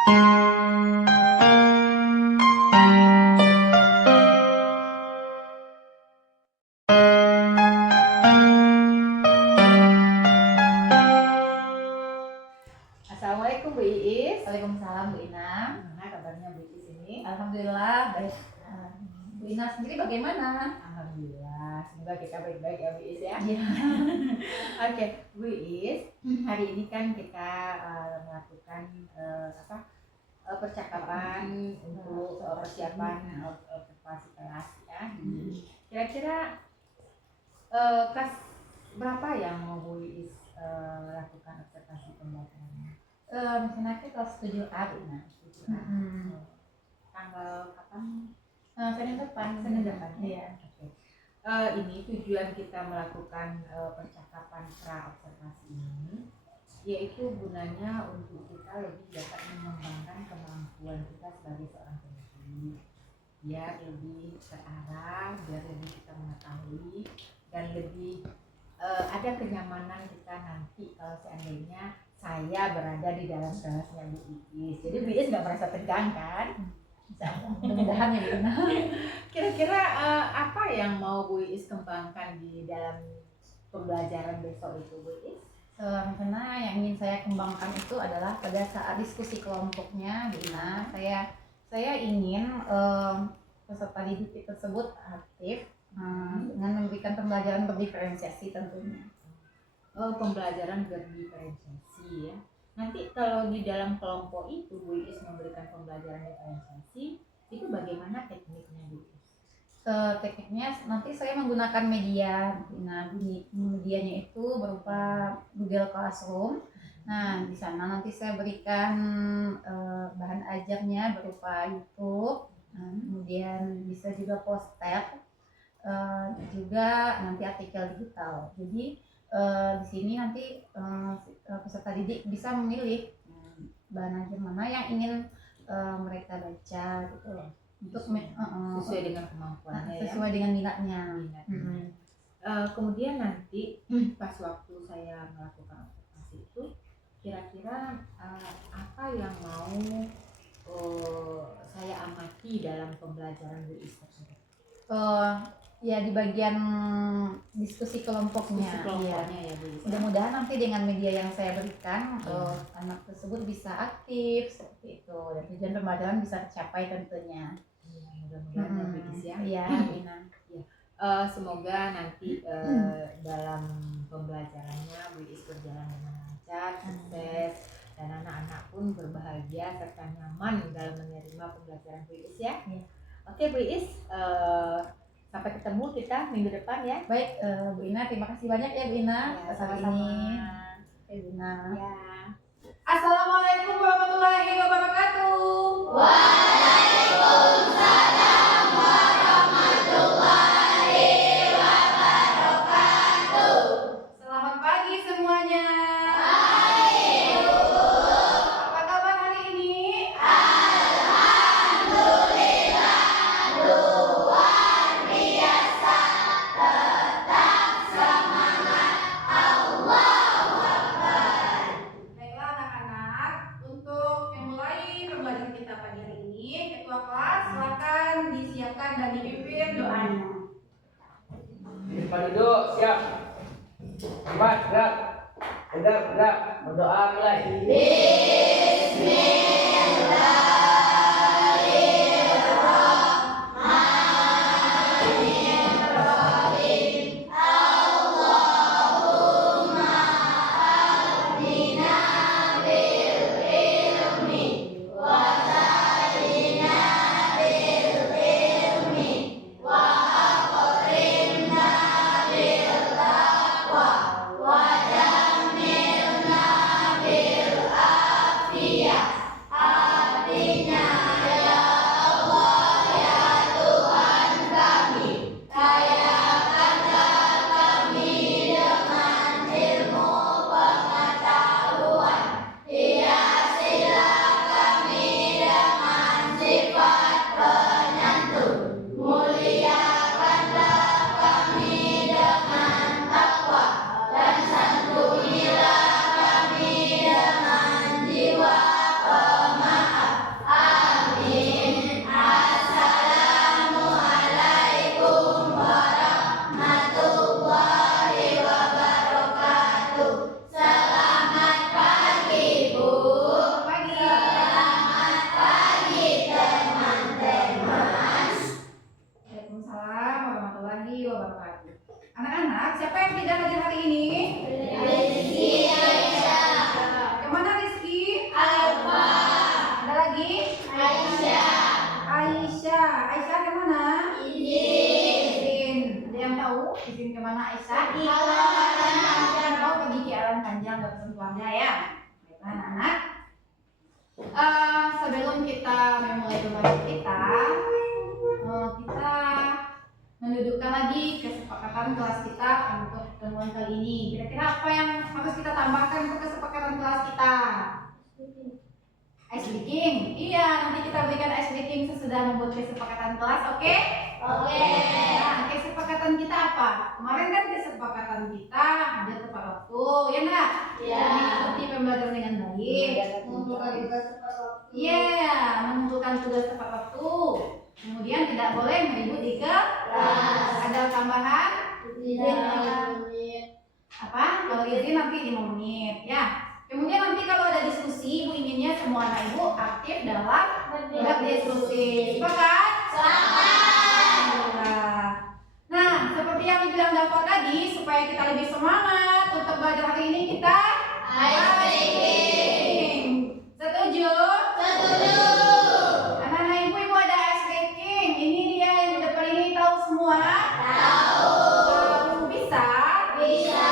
Assalamualaikum Bu Iis. Waalaikumsalam Bu Ina. Gimana kabarnya Bu Iis ini? Alhamdulillah baik. Bu Ina sendiri bagaimana? Alhamdulillah, semoga kita baik-baik ya Bu Iis ya. Iya. Oke, Bu Iis, hari ini kan kita melakukan percakapan untuk persiapan observasi kelas ya. Kira-kira kelas berapa yang mau Bu Iis lakukan observasi pembelajarannya? Misalnya kita kelas 7A Bu Ina. Tanggal kapan? Senin depan. Iya. Oke. Ini tujuan kita melakukan percakapan pra-observasi ini, yaitu gunanya untuk kita lebih dapat mengembangkan kemampuan kita sebagai seorang pendidik, biar lebih terarah, biar lebih kita mengetahui dan lebih ada kenyamanan kita nanti kalau seandainya saya berada di dalam kelasnya Bu Iis. Jadi Bu Iis nggak merasa tegang kan? Mudah-mudahan ya Bu Ina. Kira-kira apa yang mau Bu Iis kembangkan di dalam pembelajaran besok itu Bu Iis? Karena yang ingin saya kembangkan itu adalah pada saat diskusi kelompoknya Bu Ina, saya ingin peserta didik tersebut aktif dengan memberikan pembelajaran berdiferensiasi tentunya. Pembelajaran berdiferensiasi ya. Nanti kalau di dalam kelompok itu Bu Iis memberikan pembelajaran diferensiasi, itu bagaimana tekniknya Bu Iis? Tekniknya nanti saya menggunakan media. Nah, medianya itu berupa Google Classroom. Nah, di sana nanti saya berikan bahan ajarnya berupa YouTube. Kemudian bisa juga poster, juga nanti artikel digital. Jadi di sini nanti peserta didik bisa memilih bahan ajar mana yang ingin mereka baca gitu untuk sesuai dengan kemampuannya sesuai dengan minatnya. Kemudian nanti pas waktu saya melakukan observasi itu, kira-kira apa yang mau saya amati dalam pembelajaran Bu Iis tersebut? Ya di bagian diskusi kelompoknya. Ya Bu Iis. Mudah-mudahan nanti dengan media yang saya berikan anak tersebut bisa aktif seperti itu dan tujuan pembelajaran bisa tercapai tentunya. Mudah-mudahan ya Bu Iis ya. Iya, Ina. Semoga nanti dalam pembelajarannya Bu Iis berjalan dengan lancar, sukses, dan anak-anak pun berbahagia serta nyaman dalam menerima pembelajaran Bu Iis ya. Oke Bu Iis, sampai ketemu kita minggu depan ya. Baik Bu Ina, terima kasih banyak ya Bu Ina atas hari ini. Oke Bu Ina. Ya. Assalamualaikum warahmatullahi wabarakatuh. Waalaikumsalam warahmatullahi wabarakatuh. Selamat pagi semuanya. Baik, Bu. Apa kabar hari ini? Alhamdulillah, luar biasa. Tetap semangat. Allahu Akbar. Baiklah anak-anak, untuk memulai pembelajaran kita pagi hari ini, ketua kelas silakan disiapkan dan dipimpin doanya. Depan duduk, siap. Cepat, gerak. Gerak. Berdoa mulai. Wadamilna bil afi kesepakatan kelas kita untuk pertemuan kali ini. Kira-kira apa yang harus kita tambahkan untuk kesepakatan kelas kita? Ice breaking? Iya, nanti kita berikan ice breaking sesudah membuat kesepakatan kelas, oke? Oke. Nah, kesepakatan kita apa? Kemarin kan kesepakatan kita ada tepat waktu, ya enggak? Iya. Mengikuti pembelajaran dengan baik. Iya, mengumpulkan tugas tepat waktu. Kemudian tidak boleh meribut di kelas. Ada tambahan? Apa? Kalau izin nanti 5 menit, ya. Kemudian nanti kalau ada diskusi, Ibu inginnya semua anak Ibu aktif dalam berdiskusi. Sepakat? Alhamdulillah. Nah, seperti yang dibilang Dafa tadi, supaya kita lebih semangat untuk belajar hari ini kita Ice breaking. Setuju? Setuju. Anak-anak Ibu ada ice breaking. Ini dia yang di depan ini tahu semua? Tahu. Bisa? Bisa.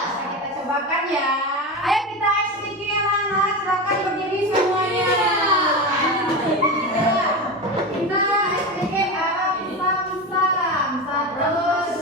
Bisa kita cobakan ya. Ayo kita ice breaking anak-anak. Silakan berdiri semuanya. Kita ice breaking pisang. Terus.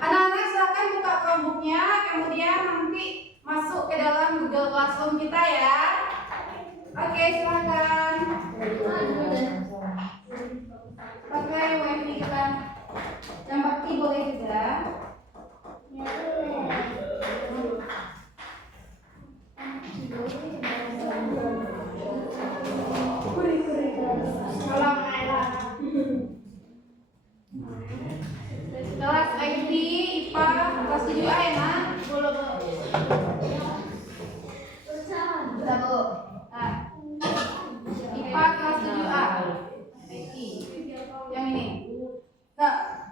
Anak-anak silakan buka Chromebook-nya, kemudian nanti masuk ke dalam Google Classroom kita ya. Oke, silakan. Pakai wifi kita. Yang bakti boleh juga. Kelas IT, IPA, kelas 7A ya, Nak? Boleh, Bu. Bisa, Bu. Nah, IPA kelas 7A. IT. Yang ini. Nah,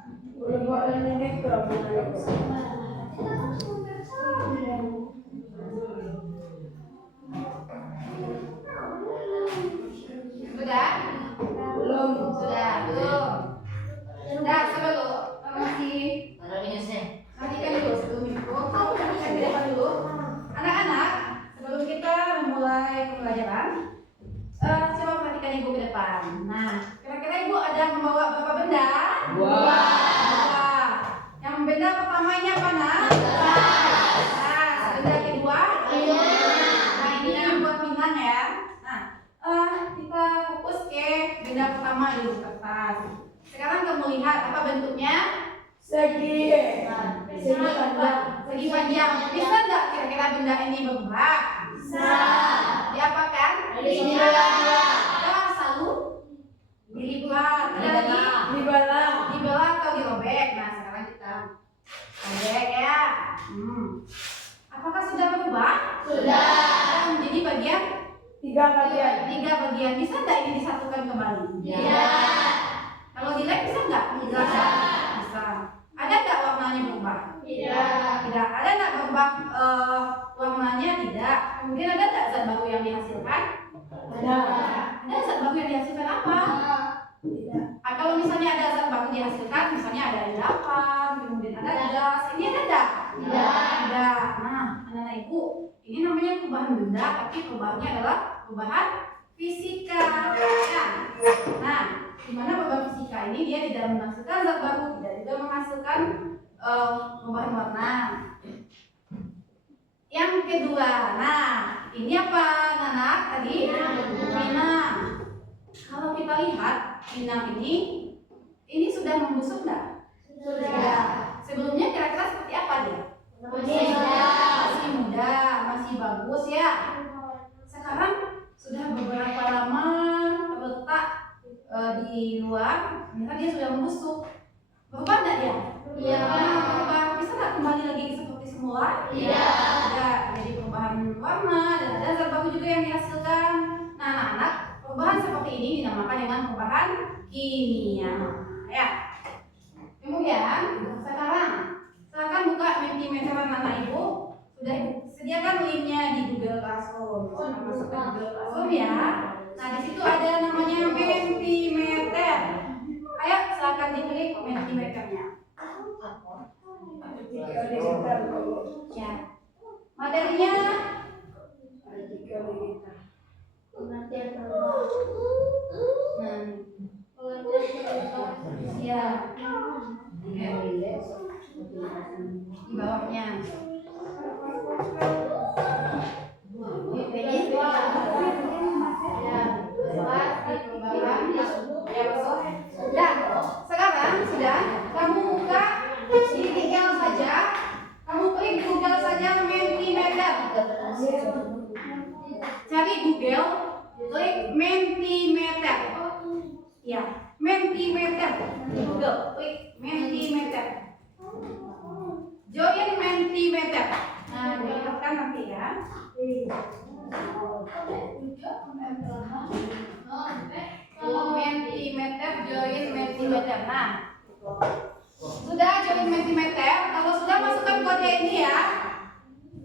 sudah? Belum. Sudah, belum. Sudah, coba dulu. Masih perhatikan dulu sebelum itu. Perhatikan di depan dulu. Anak-anak, sebelum kita memulai pembelajaran, coba perhatikan Ibu ke depan. Nah, kira-kira Ibu ada membawa berapa benda? Dua. Yang benda pertamanya apa, Nak? Nah, benda kedua? Nah, ini yang buat Minang ya. Nah, kita fokus ke benda pertama dulu di kertas. Sekarang kamu lihat apa bentuknya? Segi panjang. Bisa nggak kira-kira benda ini bergerak? Bisa. Diapakan? Selalu dilipat. Dibelah atau dirobek. Nah, sekarang kita robek ya. kembali? Iya. Kalau di lab bisa nggak? Bisa. Bisa. Ada nggak warnanya berubah? Tidak. Tidak. Ada nggak berubah warnanya? Tidak. Kemudian ada nggak zat baru yang dihasilkan? Ada. Ada zat baru yang dihasilkan apa? Tidak. Kalau misalnya ada zat baru dihasilkan, misalnya ada endapan, kemudian ada gas, ini ada nggak? Tidak. Ada. Nah, anak-anak ibu, ini namanya perubahan benda, tapi perubahannya adalah perubahan fisika. Ya. Nah, di mana perubahan fisika ini dia tidak menghasilkan zat baru, tidak juga menghasilkan perubahan warna. Yang kedua, nah ini apa anak tadi? Pinang. Kalau kita lihat pinang ini sudah membusuk nggak? Sudah. Sebelumnya kira-kira seperti apa dia? Sudah. Masih muda, masih bagus ya. Sekarang sudah beberapa lama terletak di luar, ternyata dia sudah membusuk. Berubah nggak dia? Iya. Berubah. Bisa nggak kembali lagi seperti semula? Iya. Ada. Jadi perubahan warna dan ada zat baru juga yang dihasilkan. Nah, anak-anak, perubahan seperti ini dinamakan dengan perubahan kimia. Ya. Kemudian sekarang silakan buka Mentimeter anak ibu. Sudah ibu sediakan linknya di Google Classroom. Silakan masuk ke Google Classroom ya. Nah, di situ ada namanya Mentimeter. Ayo silakan diklik Mentimeternya. Ya. Materinya nah, ya. Di bawahnya. Sudah, sekarang sudah kamu buka di Google saja, kamu klik Google saja Mentimeter. Cari Google, klik Mentimeter. Ya, Mentimeter di Google, klik Mentimeter. Join Mentimeter. Nah, dilihatkan nanti ya. Mentimeter, join Mentimeter. Nah, sudah join Mentimeter. Kalau sudah masukkan kode ini ya.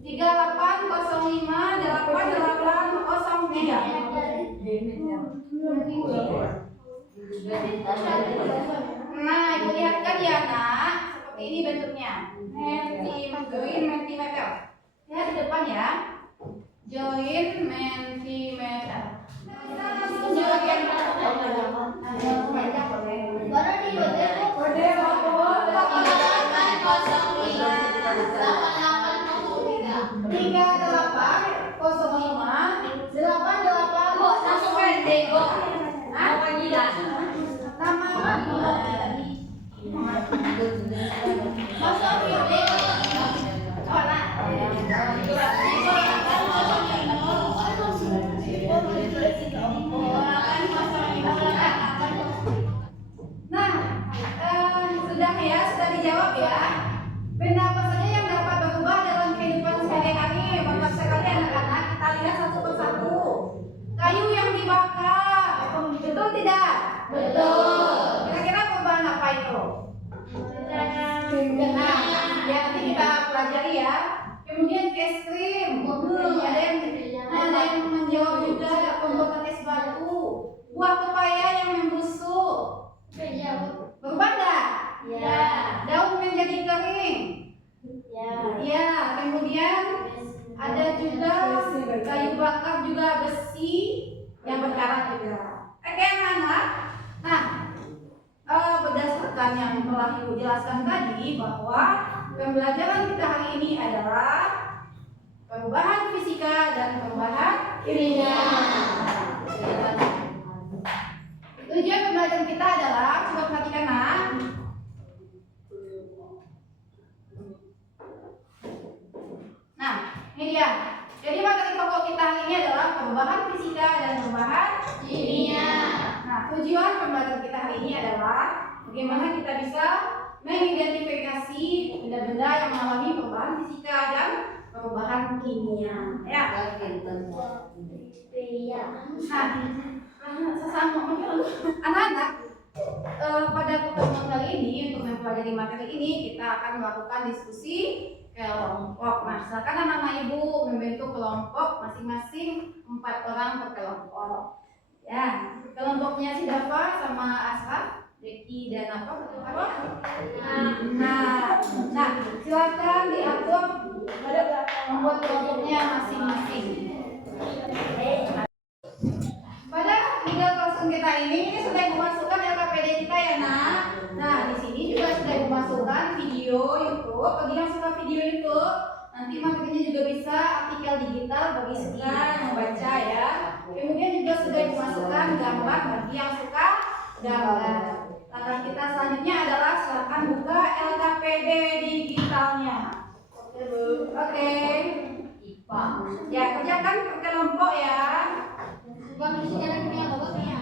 3805-803. Nah, ibu lihatkan ya nak, seperti ini bentuknya. Join Mentimeter. Lihat di depan ya. Join Mentimeter. Langsung join. Baru di kode 3805 langsung pendek kok. Apa gila? Nama masuk pendek. Mana? Nah, sudah ya, sudah dijawab ya. Benda apa saja yang dapat berubah dalam kehidupan sehari-hari? Mantap sekali anak-anak. Kita lihat satu persatu. Kayu yang dibakar, betul tidak? Betul. Kira-kira perubahan apa itu? Nah, ya nanti kita pelajari ya. Kemudian es krim, ada yang menjawab juga pembuatan es batu. Buah pepaya yang membusuk, berubah enggak? Ya. Daun menjadi kering. Ya, kemudian ada juga kayu bakar juga besi yang berkarat juga. Oke anak. Nah, berdasarkan yang telah Ibu jelaskan tadi bahwa pembelajaran kita hari ini adalah perubahan fisika dan perubahan kimia. Tujuan pembelajaran kita adalah, coba perhatikan nak. Nah, ini dia. Jadi materi pokok kita hari ini adalah perubahan fisika dan perubahan kimia. Nah, tujuan pembelajaran kita hari ini adalah bagaimana kita bisa mengidentifikasi benda-benda yang mengalami perubahan fisika dan perubahan kimia. Ya. Nah, sesama anak-anak, pada pertemuan kali ini untuk mempelajari materi ini kita akan melakukan diskusi kelompok. Nah, silakan anak-anak ibu membentuk kelompok masing-masing 4 orang per kelompok. Ya, kelompoknya si Dava sama Asraf, Deki dan apa? Nah, silakan diatur membuat kelompoknya masing-masing. Pada video classroom kita ini sudah memasukkan LKPD kita ya nak. Nah di sini juga sudah memasukkan video YouTube. Bagi yang suka video YouTube, nanti materinya juga bisa artikel digital bagi suka membaca ya. Kemudian juga sudah memasukkan gambar bagi yang suka gambar. Langkah kita selanjutnya adalah silakan buka LKPD digitalnya. Oke. Ya kerjakan per kelompok ya. Bang, di sini ada punya babaknya.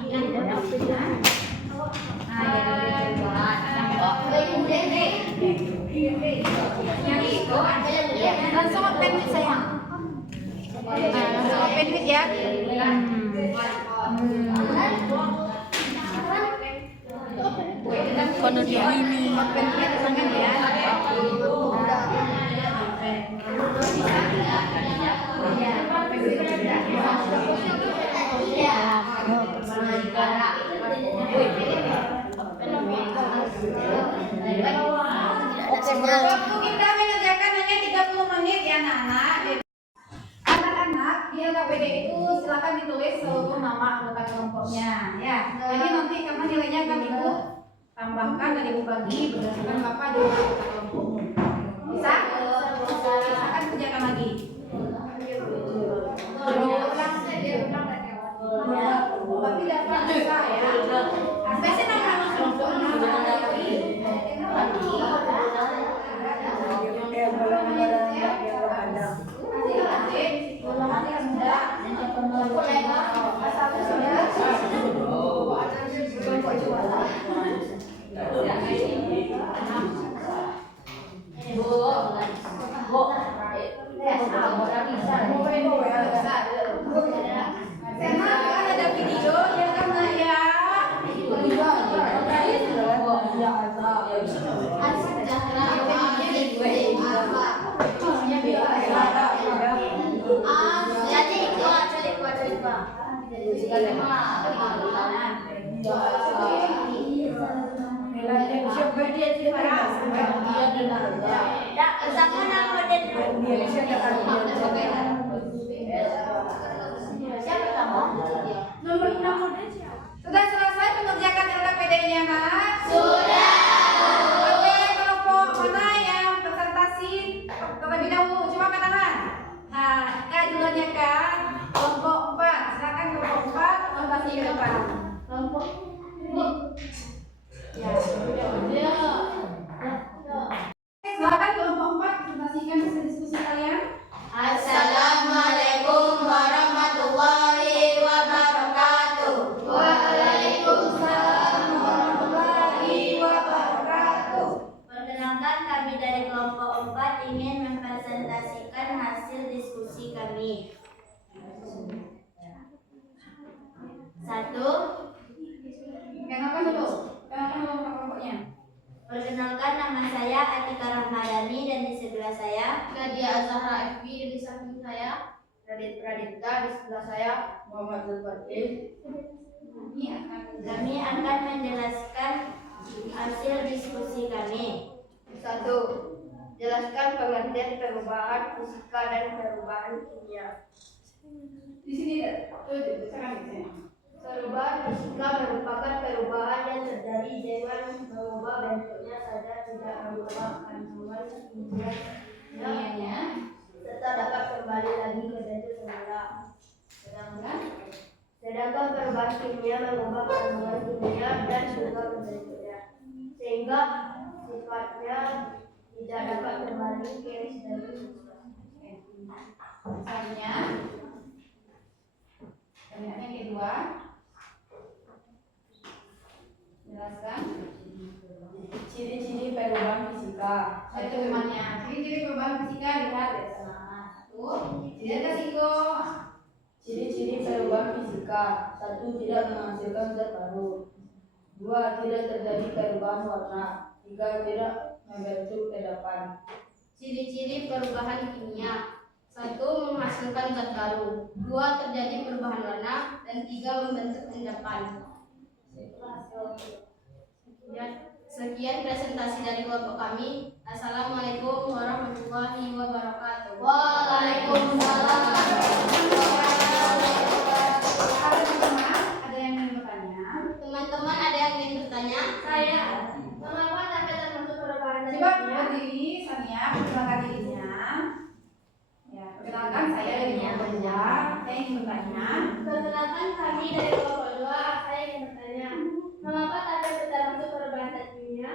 Langsung open sayang. Langsung open ya. Kono dia ini. Open tangan ya. Waktu kita mengerjakan hanya 30 menit ya anak-anak. Anak-anak di LKPD itu silakan ditulis seluruh nama anggota kelompoknya ya. Jadi nanti karena nilainya akan ibu tambahkan dan ibu bagi berdasarkan bapak dan anggota kelompokmu. Bisa? Silakan kerjakan lagi. Berarti dapat bisa ya. Spesies nama kelompoknya lagi. Ada video ya kan ya. Sudah selesai mengerjakan LKPD-nya, Nak? Sudah. Oke, kelompok mana yang presentasi terlebih dahulu? Coba angkat tangan. Nah, Kak duluan ya, Kak. Kelompok 4. Silakan kelompok 4 presentasi ke depan. Kelompok ini. Ya. Silakan kelompok 4 presentasikan hasil diskusi kalian. Assalamualaikum warahmatullahi wabarakatuh. Waalaikumsalam warahmatullahi wabarakatuh. Perkenalkan, kami dari kelompok 4 ingin mempresentasikan hasil diskusi kami. 1. Kenalkan dulu. Kenalkan dulu kelompoknya. Perkenalkan, nama saya Atika Rahmadani dan di sebelah saya Nadia Azhara FB, di samping saya Radit Pradipta, di sebelah saya Muhammad Zulfardin. kami akan menjelaskan hasil diskusi kami. 1. Jelaskan pengertian perubahan fisika dan perubahan kimia. Di sini sekarang di sini. Perubahan fisika merupakan perubahan yang terjadi dengan mengubah bentuknya saja, tidak mengubah kandungan kimianya, serta dapat kembali lagi ke bentuk semula. Sedangkan perubahan kimia mengubah kandungan kimia dan juga bentuknya, sehingga sifatnya tidak dapat kembali ke bentuk semula. Misalnya, yang kedua, jelaskan Ciri-ciri perubahan fisika. itu temannya. Ciri-ciri perubahan fisika lihat dari sana. 1. Tidak resiko. Ciri-ciri perubahan fisika. 1. Tidak menghasilkan zat baru. 2. Tidak terjadi perubahan warna. 3. Tidak membentuk endapan. Ciri-ciri perubahan kimia. 1. Menghasilkan zat baru. 2. Terjadi perubahan warna. Dan 3. Membentuk endapan. Sekian presentasi dari kelompok kami. Assalamualaikum warahmatullahi wabarakatuh. Waalaikumsalam. Ada yang ingin bertanya? Teman-teman ada yang ingin bertanya? Saya. Mengapa sampai termasuk perubahan zat Coba kimia? berdiri, Sania, perkenalkan dirinya. Ya, perkenalkan saya dari kelompok 2. Saya ingin bertanya. Perkenalkan kami dari kelompok 2. Saya ingin bertanya, mengapa tape termasuk perubahan zat kimia?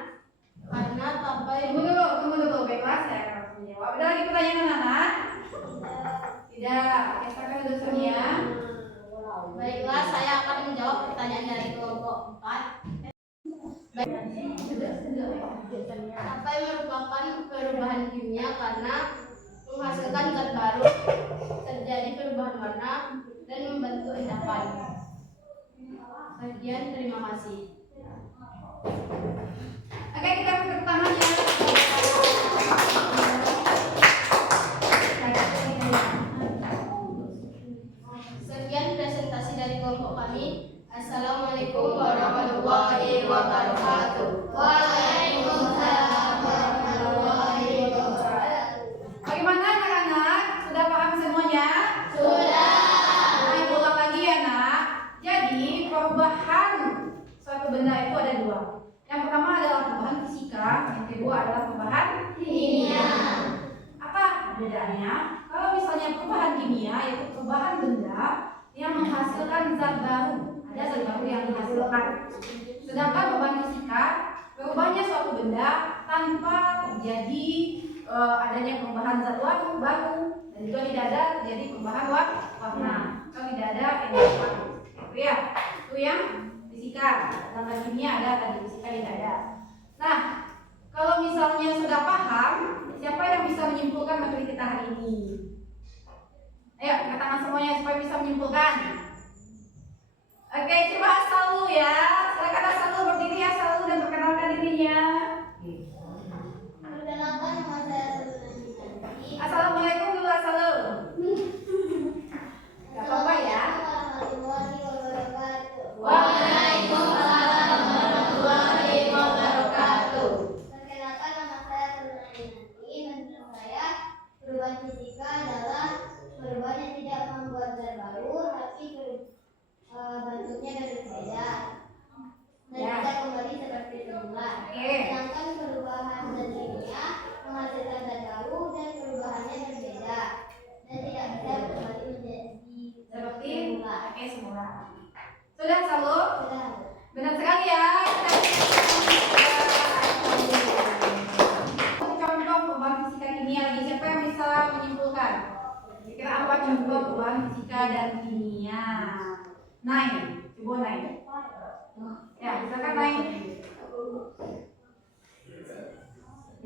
Karena tape Tunggu dulu. Baiklah, saya akan langsung menjawab. Ada lagi pertanyaan anak-anak? Tidak. Oke, silakan duduk Sania. Baiklah, saya akan menjawab pertanyaan dari kelompok 4. Tape merupakan perubahan kimia karena menghasilkan zat baru, terjadi perubahan warna, dan membentuk endapan. Sekian, terima kasih. Oke, kita tepuk tangan ya. Sekian presentasi dari kelompok kami. Assalamualaikum warahmatullahi wabarakatuh. Waalaikumsalam warahmatullahi wabarakatuh. Bagaimana anak-anak? Sudah paham semuanya? Sudah. Nah, ulang lagi ya, Nak. Jadi, perubahan suatu benda itu ada 2. Yang pertama adalah perubahan fisika, yang kedua adalah perubahan Kimia. Apa bedanya? Kalau misalnya perubahan kimia yaitu perubahan benda yang menghasilkan zat baru, ada zat baru yang dihasilkan. Sedangkan perubahan fisika, perubahannya suatu benda tanpa terjadi adanya perubahan zat baru dan juga tidak ada terjadi perubahan warna atau tidak ada endapan. Itu ya, itu yang fisika. Sedangkan kimia ada, tadi fisika tidak ada. Nah, kalau misalnya sudah paham, siapa yang bisa menyimpulkan materi kita hari ini? Ayo, angkat tangan semuanya supaya bisa menyimpulkan. Oke, coba Asalu ya. Silakan Asalu berdiri Asalu dan perkenalkan dirinya. Perkenalkan, nama saya Assalamualaikum dulu Asalu. Gak apa-apa ya. warahmatullahi wabarakatuh. Waalaikumsalam warahmatullahi wabarakatuh. Perkenalkan, nama saya Nurani. Menurut saya, perubahan fisika adalah perubahan yang tidak membuat zat baru, tapi bentuknya berbeda dan Ya. tidak kembali seperti semula. Oke. Sedangkan perubahan zat kimia menghasilkan zat baru dan perubahannya berbeda dan tidak bisa kembali menjadi Seperti semula. oke semula. Sudah Asalu? Sudah. Benar sekali ya. Contoh perubahan fisika kimia lagi. Siapa yang bisa menyimpulkan? Kira apa contoh perubahan fisika dan kimia? Naik, coba naik. Ya, silakan naik.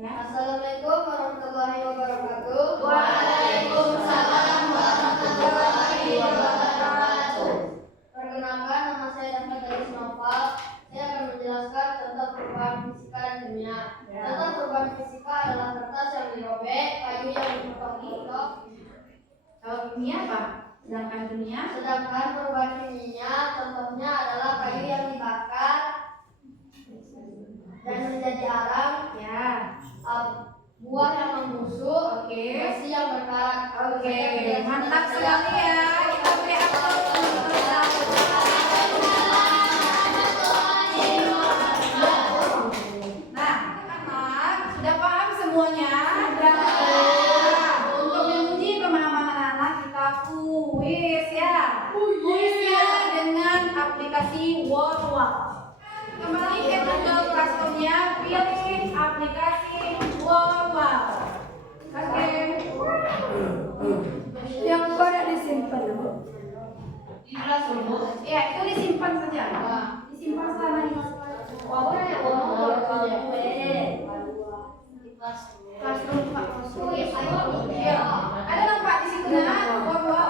Ya. Assalamualaikum warahmatullahi wabarakatuh. Waalaikumsalam warahmatullahi wabarakatuh. Perkenalkan, nama saya David Garis Noval. Saya akan menjelaskan tentang perubahan fisika dan kimia. Ya. Tentang perubahan fisika adalah kertas yang dirobek, kayu yang dipotong-potong. Kalau kimia apa? Sedangkan kimia? Sedangkan perubahan kimia contohnya adalah kayu yang dibakar dan menjadi arang, Ya. buah yang membusuk, Oke. besi yang berkarat. Oke, mantap sekali ya. Kita beri aplaus. Nah, anak-anak sudah paham semuanya? Untuk menguji pemahaman anak-anak kita kuis ya. Kuisnya dengan aplikasi Wordwall. Kembali ke Google Classroom-nya, pilih aplikasi Wordwall. Oke. Yang pada disimpan dulu. Di kelas dulu. Ya, itu disimpan saja. Disimpan selama ini. Classroom Pak. Iya. Ada nampak di situ nah, Wordwall.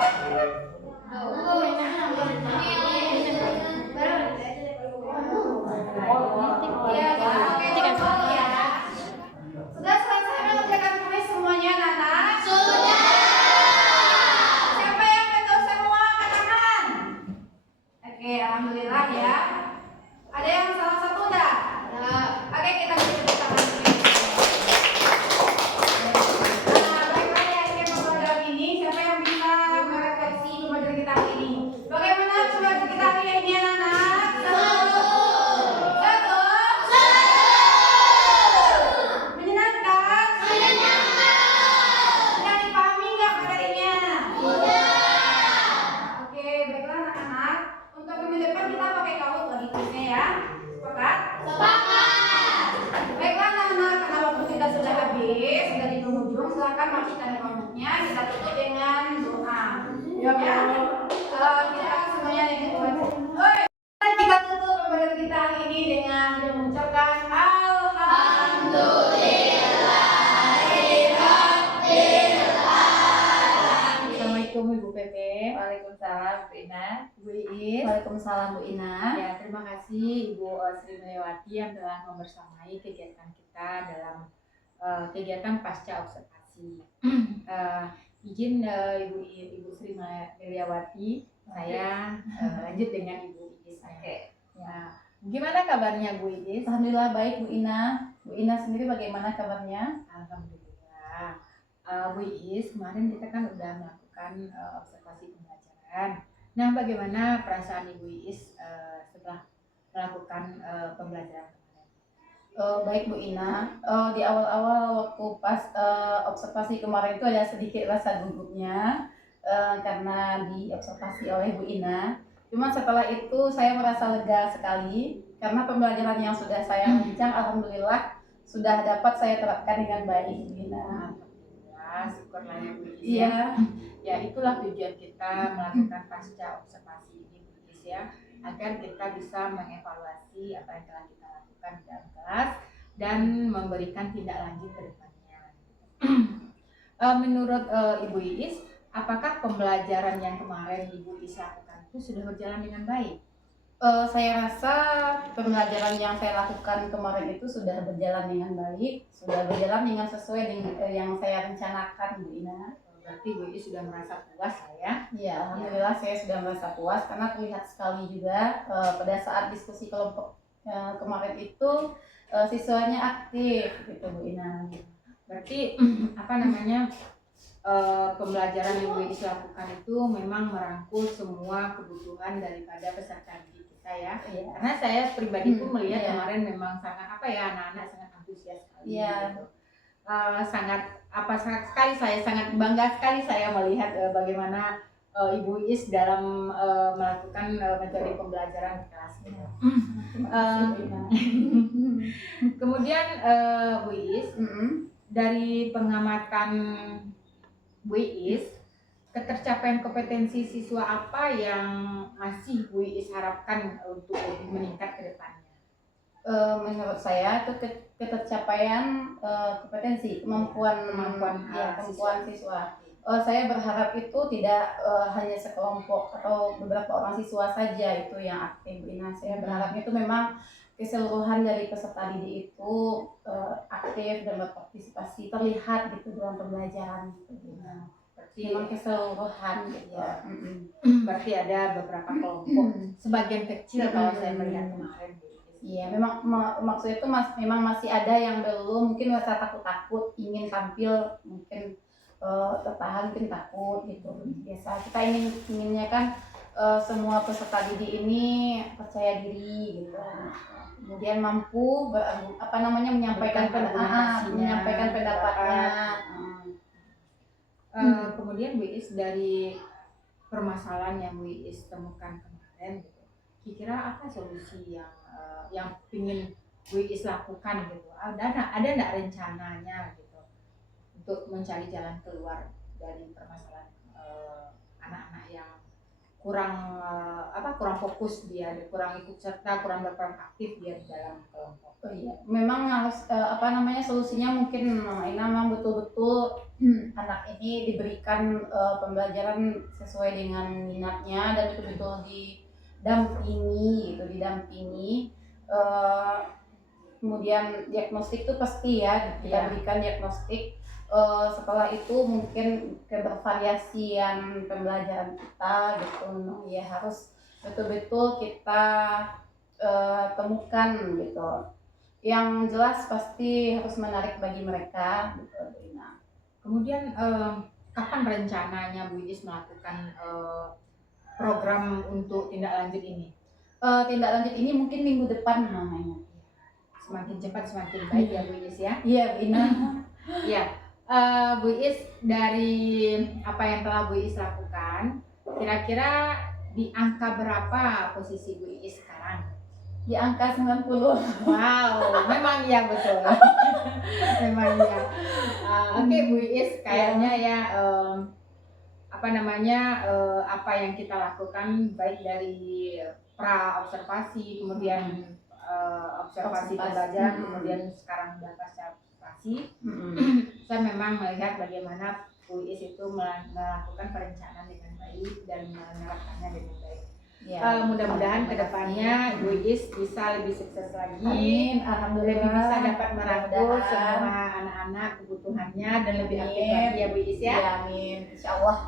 Alhamdulillah ya. Ada yang salah satu udah? Oke, kita beri tepuk tangan. Nah, baiklah ya, ini pembelajaran ini. Siapa yang bisa merefleksi pembelajaran kita hari ini? Bagaimana pembelajaran kita hari ini, anak-anak? Seru. Menyenangkan? Sudah dipahami nggak materinya? Oke, baiklah anak-anak. Untuk minggu depan kita pakai kahoot lagi kuisnya ya. Sepakat? Baiklah anak-anak, karena waktu kita sudah habis, sudah di penghujung, silakan matikan kahootnya. Kita tutup dengan doa. Ya. Kita semuanya yang kita tutup pembelajaran kita hari ini dengan mengucapkan Assalamualaikum Ibu Pepe. Waalaikumsalam Bu Ina. Bu Iis. Waalaikumsalam Bu Ina. Ya, terima kasih Ibu Sri Melewati yang telah membersamai kegiatan kita dalam kegiatan pasca observasi. Izin Ibu Sri Melewati, saya lanjut dengan Ibu Iis. Oke. Ya, gimana kabarnya Bu Iis? Alhamdulillah baik Bu Ina. Bu Ina sendiri bagaimana kabarnya? Alhamdulillah. Bu Iis, kemarin kita kan udah melakukan observasi pembelajaran. Nah, bagaimana perasaan Ibu Iis setelah melakukan pembelajaran kemarin? Baik Bu Ina. Di awal-awal waktu pas observasi kemarin itu ada sedikit rasa gugupnya karena diobservasi oleh Bu Ina. Cuma setelah itu saya merasa lega sekali karena pembelajaran yang sudah saya bincang alhamdulillah sudah dapat saya terapkan dengan baik Bu Ina. Alhamdulillah, syukurlah ya Bu Iis. Iya. Ya, itulah tujuan kita melakukan pasca observasi ini Bu Iis ya, agar kita bisa mengevaluasi apa yang telah kita lakukan di dalam kelas dan memberikan tindak lanjut ke depannya. Menurut Ibu Iis, apakah pembelajaran yang kemarin Ibu Iis lakukan itu sudah berjalan dengan baik? Saya rasa pembelajaran yang saya lakukan kemarin itu sudah berjalan dengan baik, sudah berjalan dengan sesuai dengan yang saya rencanakan Bu Ina. Berarti Bu Iis sudah merasa puas ya? Ya, alhamdulillah saya sudah merasa puas karena terlihat sekali juga pada saat diskusi kelompok kemarin itu siswanya aktif gitu Bu Ina. Berarti apa namanya pembelajaran yang Bu Iis lakukan itu memang merangkul semua kebutuhan daripada peserta didik kita ya. Iya. Karena saya pribadi pun melihat Iya. kemarin memang sangat anak-anak sangat antusias sekali. Iya. Gitu. Sangat sekali saya sangat bangga sekali saya melihat bagaimana Ibu Iis dalam melakukan metode pembelajaran di kelas. Terima kasih Bu Ina. Kemudian Bu Iis, dari pengamatan Bu Iis, ketercapaian kompetensi siswa apa yang masih Bu Iis harapkan untuk lebih meningkat ke depannya? Menurut saya itu ketercapaian kompetensi kemampuan siswa. Saya berharap itu tidak hanya sekelompok atau beberapa orang siswa saja itu yang aktif Bu Ina. Saya berharapnya itu memang keseluruhan dari peserta didik itu aktif dan berpartisipasi terlihat gitu dalam pembelajaran gitu. Memang keseluruhan gitu. Ya. Berarti ada beberapa kelompok, sebagian kecil kalau saya melihat kemarin. Iya, memang maksudnya itu memang masih ada yang belum mungkin rasa takut-takut ingin tampil, mungkin tertahan, mungkin takut gitu. Biasa kita inginnya kan semua peserta didik ini percaya diri gitu. Kemudian mampu menyampaikan pendapatnya. Kemudian Bu Iis, dari permasalahan yang Bu Iis temukan kemarin gitu, kira-kira apa solusi yang ingin Bu Iis lakukan gitu? Ada nggak rencananya gitu untuk mencari jalan keluar dari permasalahan anak-anak yang kurang fokus dia, kurang ikut serta, kurang berperan aktif dia di dalam kelompok? Oh iya, memang harus solusinya mungkin memang betul-betul anak ini diberikan pembelajaran sesuai dengan minatnya dan betul-betul didampingi. Kemudian diagnostik itu pasti ya kita berikan diagnostik. Setelah itu mungkin kebervariasian pembelajaran kita gitu ya harus betul-betul kita temukan gitu. Yang jelas pasti harus menarik bagi mereka gitu, Bu Ina. Kemudian kapan rencananya Bu Iis melakukan program untuk tindak lanjut ini? Tindak lanjut ini mungkin minggu depan namanya. Semakin cepat semakin baik ya Bu Iis ya. Iya, Bu Ina. Iya, Bu Iis dari apa yang telah Bu Iis lakukan, kira-kira di angka berapa posisi Bu Iis sekarang? Di angka 90. Wow, memang iya betul. Memang iya. Oke Bu Iis, kayaknya ya apa yang kita lakukan baik dari pra observasi, kemudian observasi pembelajaran, kemudian sekarang sudah pasca observasi. Saya memang melihat bagaimana Bu Iis itu melakukan perencanaan dengan baik dan menerapkannya dengan baik. Ya, Mudah-mudahan kedepannya Bu Iis bisa lebih sukses lagi, amin, alhamdulillah. lebih bisa dapat merangkul Mudah-mudahan. semua anak-anak kebutuhannya dan lebih aktif Amin. lagi ya Bu Iis ya. Ya, amin. Insyaallah.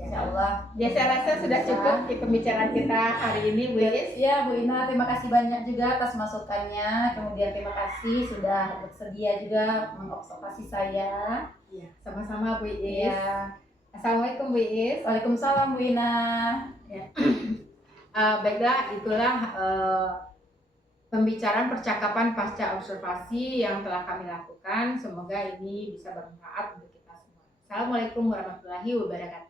Insyaallah. Ya saya rasa sudah cukup di pembicaraan kita hari ini Bu Iis. Ya, Bu Ina, terima kasih banyak juga atas masukannya. Kemudian terima kasih sudah bersedia juga mengobservasi saya. Iya, sama-sama Bu Iis. Ya. Assalamualaikum Bu Iis. Waalaikumsalam, Bu Ina. Baiklah, itulah pembicaraan percakapan pasca observasi yang telah kami lakukan. Semoga ini bisa bermanfaat untuk kita semua. Assalamualaikum warahmatullahi wabarakatuh.